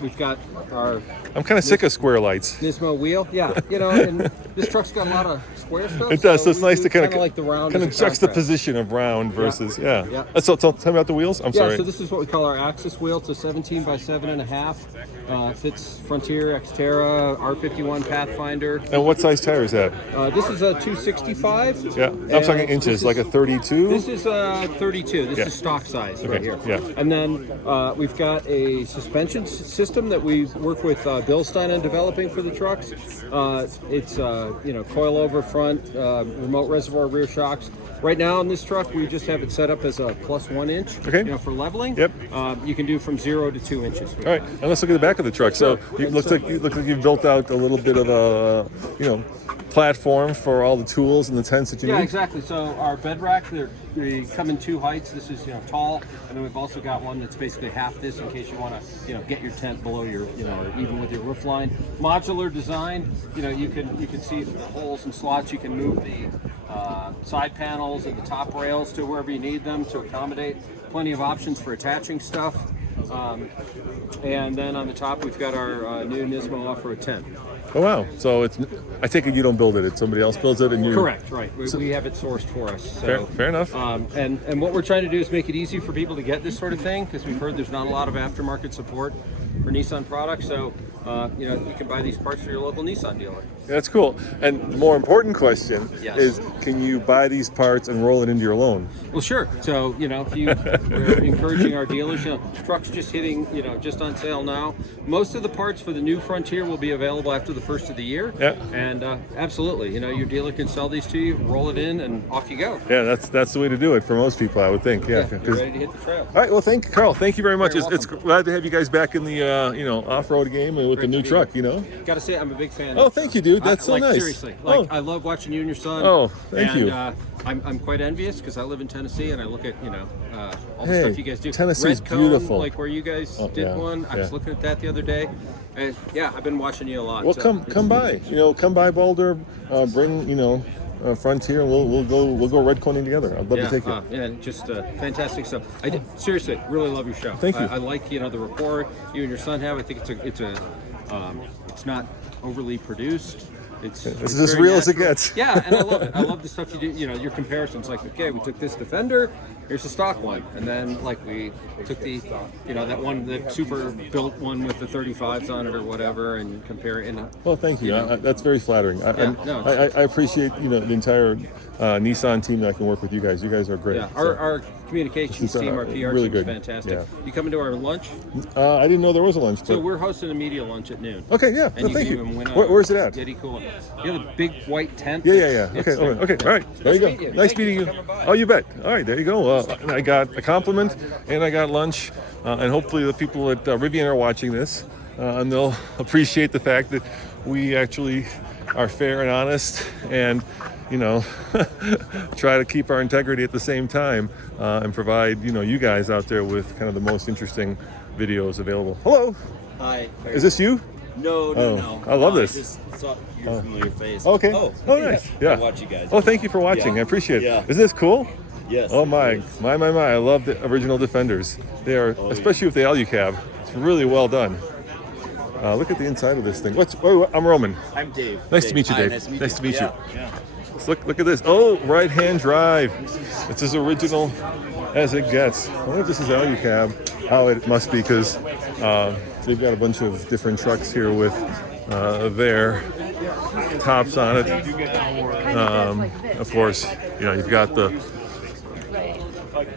we've got our. I'm kind of sick of square lights. Nismo wheel. Yeah, and this truck's got a lot of square stuff. It does. So it's nice to kind of like the round. Kind of juxtaposition of round versus So tell me about the wheels. I'm sorry. So this is what we call our axis wheel. It's a 17 by 7.5. Fits Frontier, Xterra, R51 Pathfinder. And what size tire is that? This is a 265. Yeah, I'm talking inches, like a 32. This is a 32. This is stock size right here. Yeah. And then we've got a suspension system that we work with Bill Stein on developing for the trucks. It's coil over front, remote reservoir rear shocks. Right now on this truck, we just have it set up as a +1 inch. Okay. For leveling. Yep. You can do from 0 to 2 inches. All right. And let's look at the back of the truck. So it looks like you've built out a little bit of a platform for all the tools and the tents that you need. Yeah, exactly. So our bed rack, they come in 2 heights. This is tall, and then we've also got one that's basically half this in case you want to get your tent below your or even with your roof line. Modular design. You can see the holes and slots. You can move the side panels and the top rails to wherever you need them to accommodate. Plenty of options for attaching stuff. And then on the top, we've got our new Nismo off-road tent. Oh wow! So I take it you don't build it; it's somebody else builds it, and you. Correct, right? We have it sourced for us. So, fair enough. And what we're trying to do is make it easy for people to get this sort of thing, because we've heard there's not a lot of aftermarket support for Nissan products. So you can buy these parts from your local Nissan dealer. That's cool. And the more important question Yes. is, can you buy these parts and roll it into your loan? Well, sure. So, if we're encouraging our dealers, trucks just hitting, just on sale now. Most of the parts for the new Frontier will be available after the first of the year. Yeah. And absolutely, your dealer can sell these to you, roll it in, and off you go. Yeah, that's the way to do it for most people, I would think. Yeah. You're 'Cause- ready to hit the trail. all right. Well, Carl. Thank you very much. You're It's welcome. glad to have you guys back in the off-road game and with the Great to new be truck. here. Gotta say, I'm a big fan. Oh, of thank you, dude. That's so nice. Seriously, Oh. I love watching you and your son. Oh, thank and, you. I'm quite envious because I live in Tennessee and I look at all the Hey, stuff you guys do. Tennessee's Red Cone, beautiful. like where you guys Oh, did yeah, one. I was yeah. looking at that the other day, and I've been watching you a lot. Well, so come by. Come by Boulder. Bring Frontier, and we'll go red coning together. I'd love to take you. Yeah, just fantastic stuff. Seriously really love your show. Thank you. I like the rapport you and your son have. I think it's not overly produced. It's as very real as it natural. gets. Yeah, and I love it. I love the stuff you do. Your comparisons. Like, okay, we took this Defender. Here's the stock one, and then we took the, that super built one with the 35s on it or whatever, and compare it. And Well, thank you. That's very flattering. I appreciate the entire Nissan team that I can work with you guys. You guys are great. yeah, So, our communications This is, team, our PR really team is good. fantastic. Yeah. You coming to our lunch? I didn't know there was a lunch. So But, we're hosting a media lunch at noon. okay, yeah. And Thank can you. even win Where's it at? Yeti cool. You know the big white tent? Yeah. It's- Okay. All right. There you go. Nice to meet you. Nice Thank you meeting for you. coming by. Oh, you bet. All right. There you go. And I got a compliment, and I got lunch, and hopefully the people at Rivian are watching this, and they'll appreciate the fact that we actually are fair and honest, and try to keep our integrity at the same time, and provide you guys out there with kind of the most interesting videos available. Hello. Hi. Is this you? No. I love this. I just saw your familiar face. Okay. Oh, Nice. Yeah. I watch you guys. Oh, thank you for watching. Yeah. I appreciate it. Yeah. Isn't this cool? Yes. Oh it my. is. I love the original Defenders. They are, especially with the Alu cab. It's really well done. Look at the inside of this thing. I'm Roman. I'm Dave. Nice to meet you, Hi, Dave. Nice to meet you. Yeah. Let's look at this. Oh, right-hand drive. It's as original as it gets. I wonder if this is Alu cab. Oh, it must be, because they've got a bunch of different trucks here with their tops on it. Of course, you've got the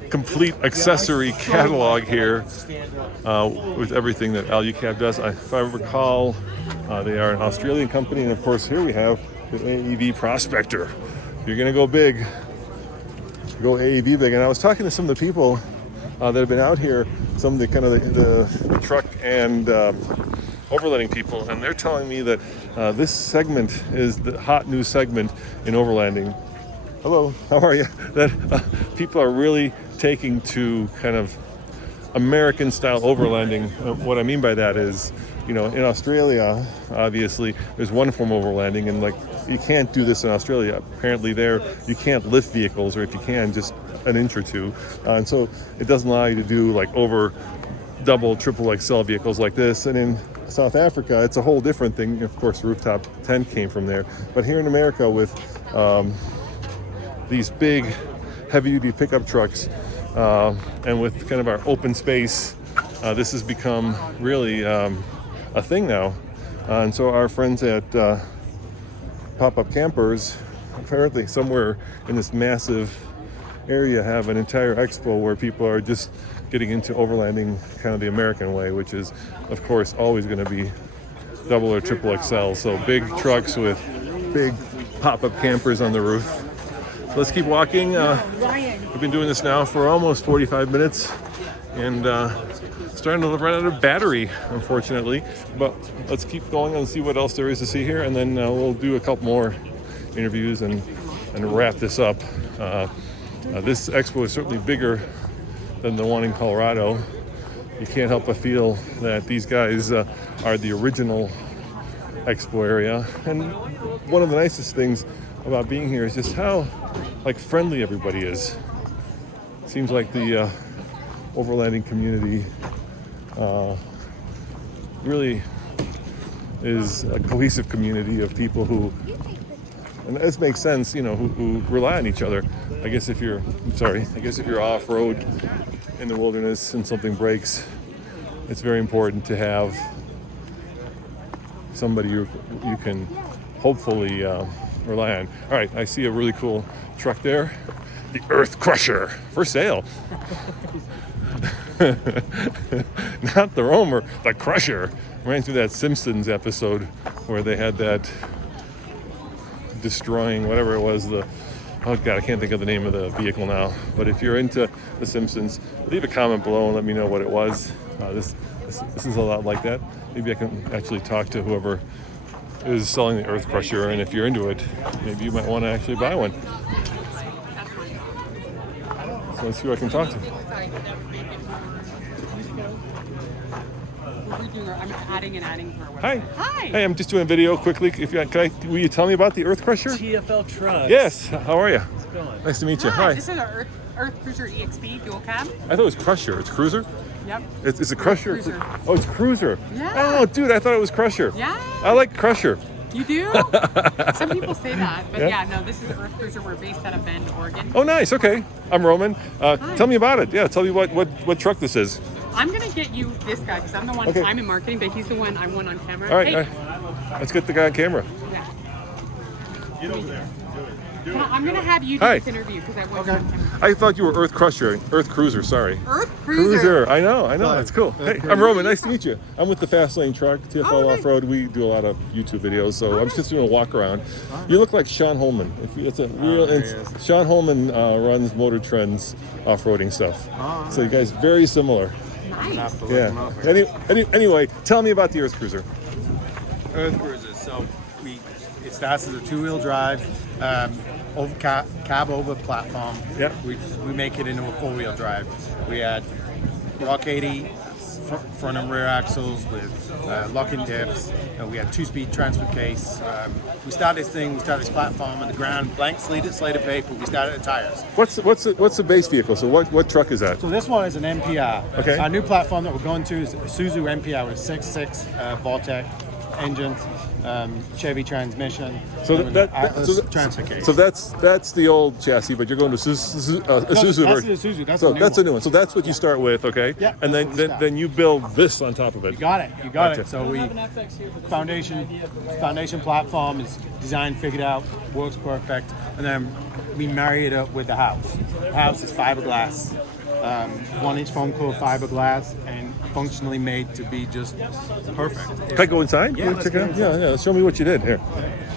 complete accessory catalog here with everything that Alucab does. If I recall, they are an Australian company, and of course here we have the AEV Prospector. If you're going to go big, go AEV big. And I was talking to some of the people that have been out here, some of the kind of the truck and overlanding people, and they're telling me that this segment is the hot new segment in overlanding. Hello, how are you? That people are really taking to kind of American style overlanding. What I mean by that is, in Australia, obviously, there's one form of overlanding, and you can't do this in Australia. Apparently there, you can't lift vehicles, or if you can, just an inch or two. And so it doesn't allow you to do over double, triple XL vehicles like this. And in South Africa, it's a whole different thing. Of course, rooftop tent came from there. But here in America, with these big heavy-duty pickup trucks, and with kind of our open space, this has become really a thing now. And so our friends at Pop-Up Campers, apparently somewhere in this massive area, have an entire expo where people are just getting into overlanding kind of the American way, which is, of course, always going to be double or triple XL. So big trucks with big pop-up campers on the roof. So let's keep walking. We've been doing this now for almost 45 minutes, and starting to run out of battery, unfortunately. But let's keep going and see what else there is to see here, and then we'll do a couple more interviews and wrap this up. This expo is certainly bigger than the one in Colorado. You can't help but feel that these guys are the original expo area. And one of the nicest things about being here is just how friendly everybody is. Seems like the overlanding community really is a cohesive community of people who, and this makes sense, who rely on each other. I guess if you're off-road in the wilderness and something breaks, it's very important to have somebody you can hopefully rely on. All right, I see a really cool truck there. The Earth Crusher for sale. Not the Roamer, the Crusher. Ran through that Simpsons episode where they had that destroying whatever it was, oh god, I can't think of the name of the vehicle now. But if you're into the Simpsons, leave a comment below and let me know what it was. This is a lot like that. Maybe I can actually talk to whoever is selling the Earth Crusher, and if you're into it, maybe you might want to actually buy one. So let's see who I can talk to. I'm adding to our website. Hi. Hi. Hey, I'm just doing a video quickly. Will you tell me about the Earth Crusher? TFL trucks. Yes. How are you? How's it going? Nice to meet you. Hi. This is our Earth Cruiser EXP dual cab. I thought it was Crusher. It's Cruiser? Yep. It's a Crusher? Cruiser. Oh, it's Cruiser. Yeah. Oh, dude, I thought it was Crusher. Yeah. I like Crusher. You do? Some people say that, but yeah, no, this is Earth Cruiser. We're based out of Bend, Oregon. Oh, nice. Okay. I'm Roman. Tell me about it. Yeah, tell me what truck this is. I'm going to get you this guy because I'm the one, Okay. I'm in marketing, but he's the one I want on camera. All right. Hey. All right. Let's get the guy on camera. Yeah. Get over there. Do it. I'm going to have you do Hi. this interview because I want on camera. I thought you were Earth Crusher. Earth Cruiser, sorry. Earth Cruiser. I know. That's cool. Hey, I'm Roman. Nice to meet you. I'm with the Fast Lane Truck, TFL nice. Off-Road. We do a lot of YouTube videos, so I'm just doing a walk around. You look like Sean Holman. It's a real. Sean Holman runs Motor Trend's off-roading stuff. So you guys very similar. Nice. Yeah. Anyway, tell me about the Earth Cruiser. Earth Cruiser. So it starts as a two-wheel drive, over cab over platform. Yeah. We make it into a four-wheel drive. We had Rock 80 front and rear axles with lock-in diffs. We had two-speed transfer case. We started this platform on the ground, blank slated paper. We started the tires. What's the base vehicle? So what truck is that? So this one is an MPR. Okay. Our new platform that we're going to is a Isuzu MPR with a 6.6 Vortec engine, Chevy transmission, transfer case. So that's the old chassis, but you're going to Isuzu version. That's the Isuzu. That's So the new that's one. a new one. So that's what you start with, okay? Yeah, And that's what we then start. then you build this on top of it. You got it. Gotcha. So we foundation platform is designed, figured out, works perfect, and then we marry it up with the house. The house is fiberglass, 1-inch foam core fiberglass, and functionally made to be just perfect. Can I go inside? Yeah, Can I let's check go it out? Yeah. Show me what you did here.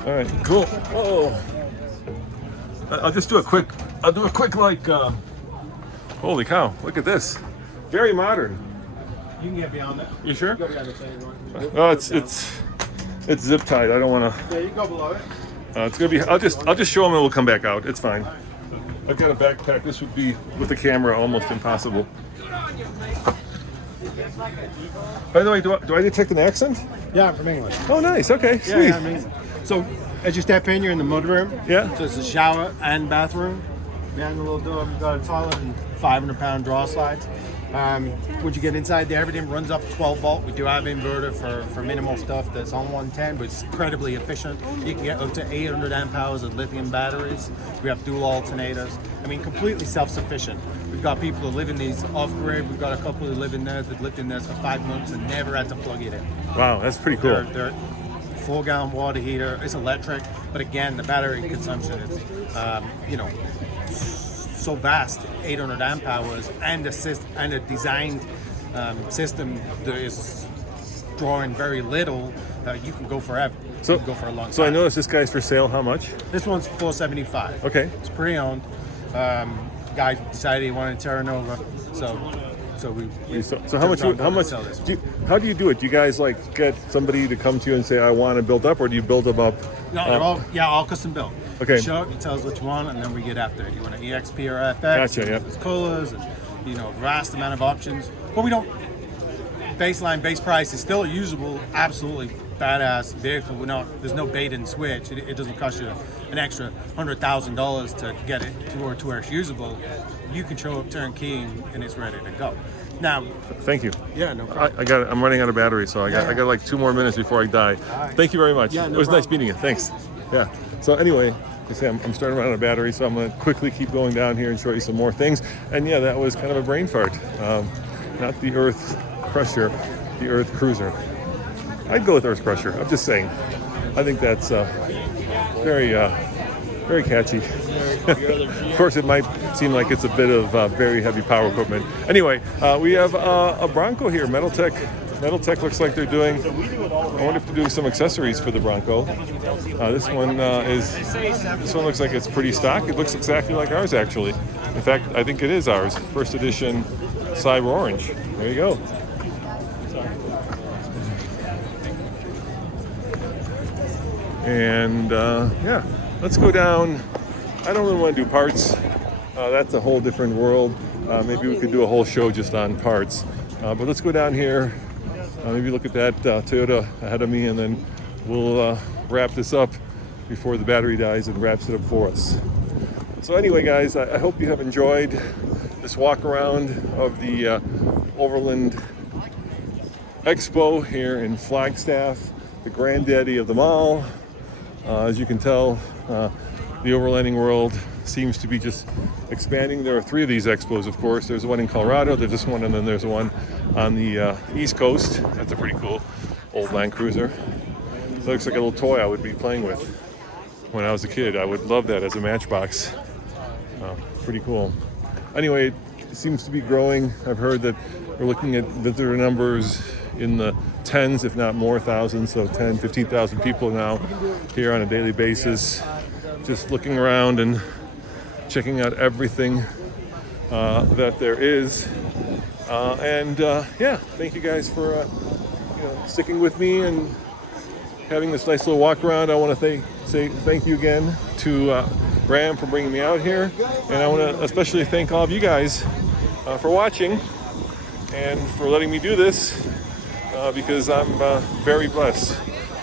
All right, cool. Oh, I'll just do a quick. Holy cow! Look at this. Very modern. You can get beyond that. You sure? Go beyond the same one. Oh, it's zip tied. I don't want to. Yeah, you can go below it. It's gonna be. I'll just show them and we'll come back out. It's fine. I've got a backpack. This would be with the camera almost impossible. By the way, do I detect an accent? Yeah, I'm from England. Oh, nice. Okay, Yeah, sweet. yeah, amazing. So as you step in, you're in the mudroom. Yeah. So it's a shower and bathroom. Behind the little door, we've got a toilet and 500-pound draw slides. Once you get inside there, everything runs off 12 volt. We do have inverter for minimal stuff that's on 110, but it's incredibly efficient. You can get up to 800 amp hours of lithium batteries. We have dual alternators. I mean, completely self-sufficient. We've got people who live in these off-grid. We've got a couple who live in there that lived in there for 5 months and never had to plug it in. Wow, that's pretty cool. They're 4-gallon water heater. It's electric, but again, the battery consumption is, so vast, 800 amp hours, and a designed system that is drawing very little. You can go forever. So you can go for a long time. So I noticed this guy's for sale. How much? This one's $475. Okay. It's pre-owned. Guy decided he wanted to turn over, so we So how much? How do you do it? Do you guys like get somebody to come to you and say, "I want to build up," or do you build them up? No, they're all custom built. Okay. You show up, you tell us what you want, and then we get after it. You want an EXP or FX? Gotcha, yeah. There's colors, and vast amount of options. But we don't. Base price is still a usable, absolutely badass vehicle. There's no bait and switch. It doesn't cost you an extra $100,000 to get it to where it's usable. You can show up turnkey and it's ready to go. Now, thank you. Yeah, no problem. I got it. I'm running out of battery, so I got like 2 more minutes before I die. right. Thank you very much. Yeah, no it was nice problem. meeting you. Thanks. Yeah. So anyway, you see, I'm starting to run out of battery, so I'm going to quickly keep going down here and show you some more things. And yeah, that was kind of a brain fart. Not the Earth Crusher, the Earth Cruiser. I'd go with Earth Crusher. I'm just saying. I think that's very, very catchy. Of course, it might seem like it's a bit of very heavy power equipment. Anyway, we have a Bronco here, Metal Tech. Metal Tech looks like they're doing, I wonder if they're doing some accessories for the Bronco. This one looks like it's pretty stock. It looks exactly like ours, actually. In fact, I think it is ours. First edition Cyber Orange. There you go. And yeah, let's go down. I don't really want to do parts. That's a whole different world. Maybe we could do a whole show just on parts. But let's go down here. Maybe look at that Toyota ahead of me, and then we'll wrap this up before the battery dies and wraps it up for us. So anyway, guys, I hope you have enjoyed this walk around of the Overland Expo here in Flagstaff, the granddaddy of them all. As you can tell, the overlanding world seems to be just expanding. There are 3 of these expos, of course. There's one in Colorado, there's this one, and then there's one on the East Coast. That's a pretty cool old Land Cruiser. It looks like a little toy I would be playing with when I was a kid. I would love that as a matchbox. Pretty cool. Anyway, it seems to be growing. I've heard that we're looking at visitor numbers in the tens, if not more thousands, so 10, 15,000 people now here on a daily basis, just looking around and checking out everything that there is. Yeah, thank you guys for sticking with me and having this nice little walk around. I want to say thank you again to Graham for bringing me out here, and I want to especially thank all of you guys for watching and for letting me do this, because I'm very blessed.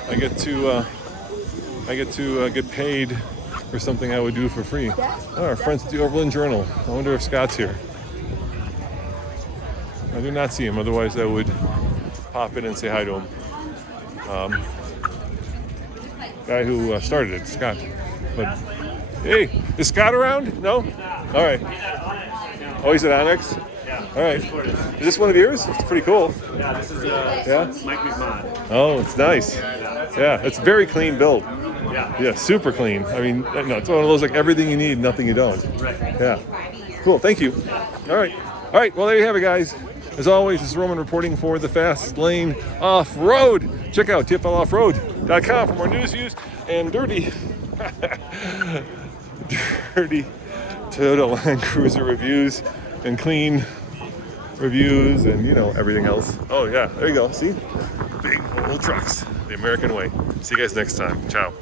I get to get paid for something I would do for free. Oh, our friends at the Overland Journal. I wonder if Scott's here. I do not see him, otherwise I would pop in and say hi to him. Guy who started it, Scott. But hey, is Scott around? No? All right. Oh, he's at Onyx? Yeah. All right. Is this one of yours? It's pretty cool. Yeah, this is Mike McMahon. Oh, it's nice. Yeah, it's very clean build. Yeah, super clean. I mean, no, it's one of those like everything you need, nothing you don't. Right. Yeah. Cool, thank you. All right. Well, there you have it, guys. As always, this is Roman reporting for the Fast Lane Off-Road. Check out TFLoffroad.com for more news, views, and dirty Toyota Land Cruiser reviews and clean reviews and, everything else. Oh, yeah, there you go. See? Big old trucks, the American way. See you guys next time. Ciao.